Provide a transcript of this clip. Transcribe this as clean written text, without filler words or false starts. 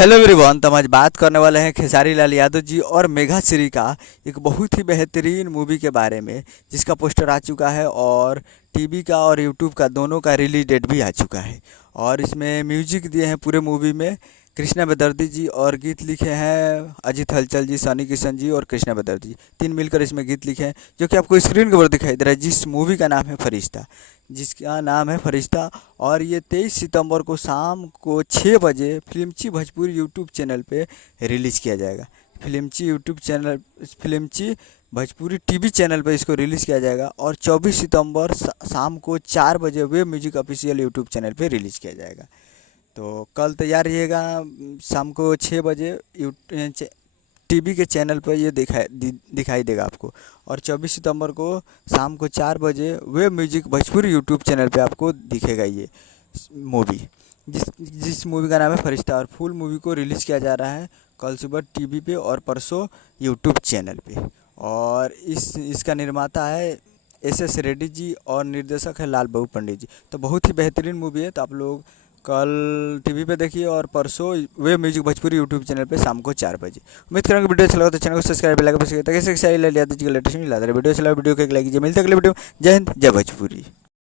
Hello everyone. तो हम आज बात करने वाले हैं खेसारी लाल यादव जी और मेघा श्री का एक बहुत ही बेहतरीन मूवी के बारे में, जिसका पोस्टर आ चुका है और टीवी का और यूट्यूब का दोनों का रिलीज डेट भी आ चुका है। और इसमें म्यूजिक दिए हैं पूरे मूवी में कृष्णा बेदर्जी जी, और गीत लिखे हैं अजित हलचल जी, सनी किशन जी और कृष्णा बेदर्जी जी, तीन मिलकर इसमें गीत लिखे हैं, जो कि आपको स्क्रीन के ऊपर दिखाई दे रहा है। जिस मूवी का नाम है फरिश्ता, जिसका नाम है फरिश्ता। और ये 23 सितंबर को शाम को 6 बजे फिल्मची भोजपुरी यूट्यूब चैनल पे रिलीज़ किया जाएगा। Filmchi YouTube channel, Filmchi Bhojpuri TV channel पे इसको रिलीज़ किया जाएगा। और 24 सितंबर शाम को 4 बजे web music official YouTube channel पे रिलीज़ किया जाएगा। तो कल तैयार रहिएगा, शाम को 6 बजे टीवी के चैनल पर ये दिखाई देगा आपको। और 24 सितंबर को शाम को 4 बजे web music Bhojpuri YouTube channel पे आपको दिखेगा ये मूवी, जिस जिस मूवी का नाम है फरिश्ता। और फुल मूवी को रिलीज़ किया जा रहा है कल सुबह टीवी पे और परसों यूट्यूब चैनल पे। और इसका निर्माता है एस रेड्डी जी और निर्देशक है लाल बाबू पंडित जी। तो बहुत ही बेहतरीन मूवी है। तो आप लोग कल टीवी पे देखिए और परसों web music Bhojpuri YouTube channel पे शाम को 4 बजे। उम्मीद करेंगे वीडियो अच्छा लगा तो चैनल को सब्सक्राइब बेल आइकन प्रेस करिए ताकि इससे लेटेस्ट वीडियो को एक लाइक कीजिए। मिलता है अगले वीडियो। जय हिंद, जय भोजपुरी।